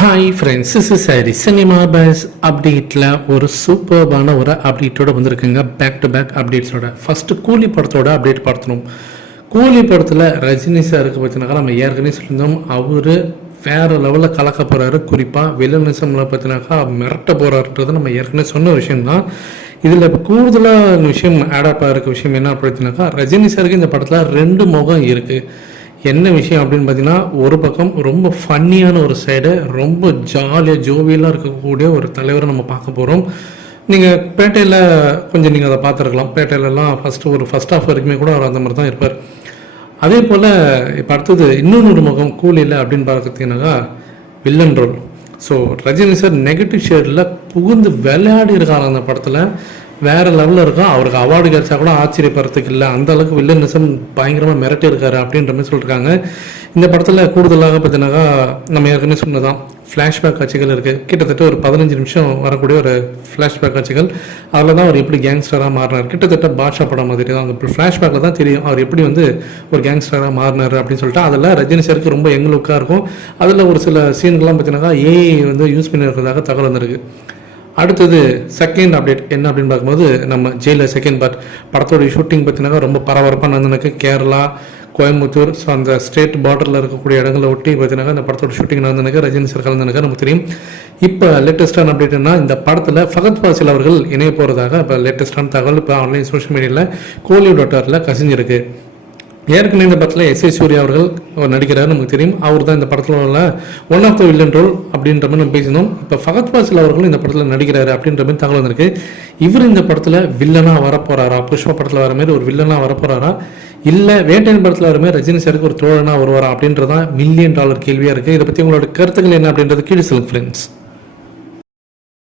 Hi friends, this is Hari. Cinema bus அப்டேட்டில் ஒரு சூப்பர்பான ஒரு அப்டேட்டோடு வந்திருக்குங்க. பேக் டு பேக் அப்டேட்ஸோட ஃபஸ்ட்டு கூலி படத்தோட அப்டேட் பார்த்தணும். கூலி படத்தில் ரஜினி சாருக்கு பார்த்தினாக்கா நம்ம ஏற்கனவே சொல்லியிருந்தோம், அவர் வேறு லெவலில் கலக்க போகிறாரு. குறிப்பாக வில்லனிசமில் பார்த்தினாக்கா மிரட்ட போகிறாருன்றது நம்ம ஏற்கனவே சொன்ன விஷயம்தான். இதில் இப்போ கூடுதலாக விஷயம் ஆடாப்பாக இருக்க விஷயம் என்ன அப்படின்னாக்கா, ரஜினி சாருக்கு இந்த படத்தில் 2 முகம் இருக்குது. என்ன விஷயம் அப்படின்னு பார்த்தீங்கன்னா, ஒரு பக்கம் ரொம்ப ஃபன்னியான ஒரு சைடு, ரொம்ப ஜாலியாக ஜோவியலாக இருக்கக்கூடிய ஒரு தலைவரை நம்ம பார்க்க போகிறோம். நீங்கள் பேட்டையில் கொஞ்சம் நீங்கள் அதை பார்த்துருக்கலாம். பேட்டையிலலாம் ஃபஸ்ட் ஹாஃப் வரைக்குமே கூட அவர் அந்த மாதிரி தான் இருப்பார். அதே போல் இப்போ அடுத்தது இன்னொன்று முகம் கூலியில் அப்படின்னு பார்த்தீங்கன்னாக்கா villain role. So Rajini sir negative ஷேடில் புகுந்து விளையாடி இருக்காங்க அந்த படத்தில். வேறு லெவலில் இருக்கும். அவருக்கு அவார்டு கிடைச்சா கூட ஆச்சரியப்படுறதுக்கு இல்லை, அந்த அளவுக்கு வில்லனிசம் பயங்கரமாக மிரட்டி இருக்காரு அப்படின்ற மாதிரி சொல்லியிருக்காங்க. இந்த படத்தில் கூடுதலாக பார்த்தீங்கன்னாக்கா நம்ம ஏற்கனவே சொன்னதான் ஃப்ளாஷ்பேக் காட்சிகள் இருக்குது. கிட்டத்தட்ட ஒரு 15 நிமிஷம் வரக்கூடிய ஒரு ஃப்ளாஷ்பேக் காட்சிகள். அதில் தான் அவர் எப்படி கேங்ஸ்டராக மாறினார். கிட்டத்தட்ட பாட்ஷா படம் மாதிரி தான். அந்த ஃப்ளாஷ்பேக்கில் தான் தெரியும் அவர் எப்படி ஒரு கேங்ஸ்டராக மாறினார் அப்படின்னு சொல்லிட்டு. அதில் ரஜினி சாருக்கு ரொம்ப யங் லுக்காக இருக்கும். அதில் ஒரு சில சீன்கள்லாம் பார்த்தீங்கன்னாக்கா ஏஐ யூஸ் பண்ணியிருக்கிறதாக தகவல் வந்திருக்கு. அடுத்தது செகண்ட் அப்டேட் என்ன அப்படின்னு பார்க்கும்போது, நம்ம ஜெயிலர் செகண்ட் பார்ட் படத்தோடைய ஷூட்டிங் பார்த்தீங்கன்னா ரொம்ப பரபரப்பாக நடந்துருக்கு. கேரளா, கோயம்புத்தூர், ஸோ அந்த ஸ்டேட் பார்டரில் இருக்கக்கூடிய இடங்களை ஒட்டி பார்த்தீங்கன்னா இந்த படத்தோட ஷூட்டிங் நடந்துருக்கு. ரஜினி சார் கலந்துருக்கு நமக்கு தெரியும். இப்போ லேட்டஸ்டான அப்டேட்னா, இந்த படத்தில் ஃபகத் ஃபாசில் அவர்கள் இணைய போகிறதாக இப்போ லேட்டஸ்டான தகவல் இப்போ ஆன்லைன் சோஷியல் மீடியாவில் கோலிவுட் கசிஞ்சிருக்கு. ஏற்கனவே இந்த படத்தில் எஸ்.ஏ. சூர்யா அவர்கள் நடிக்கிறார் நமக்கு தெரியும். அவர் தான் இந்த படத்தில் உள்ள one of the villain role அப்படின்ற மாதிரி நம்ம பேசினோம். இப்போ ஃபகத் ஃபாசில் அவர்களும் இந்த படத்தில் நடிக்கிறாரு அப்படின்ற மாதிரி தகவல் வந்திருக்கு. இவர் இந்த படத்தில் வில்லனாக வரப்போறாரா, புஷ்பா படத்தில் வர மாதிரி ஒரு வில்லனாக வரப்போறாரா, இல்லை வேட்டையன் படத்தில் வர மாதிரி ரஜினி சாருக்கு ஒரு தோழனாக வருவாரா அப்படின்றதான் $1 மில்லியன் கேள்வியாக இருக்குது. இதை பற்றி உங்களோட கருத்துக்கள் என்ன அப்படின்றது கீழே சொல்லுங்க ஃப்ரெண்ட்ஸ்.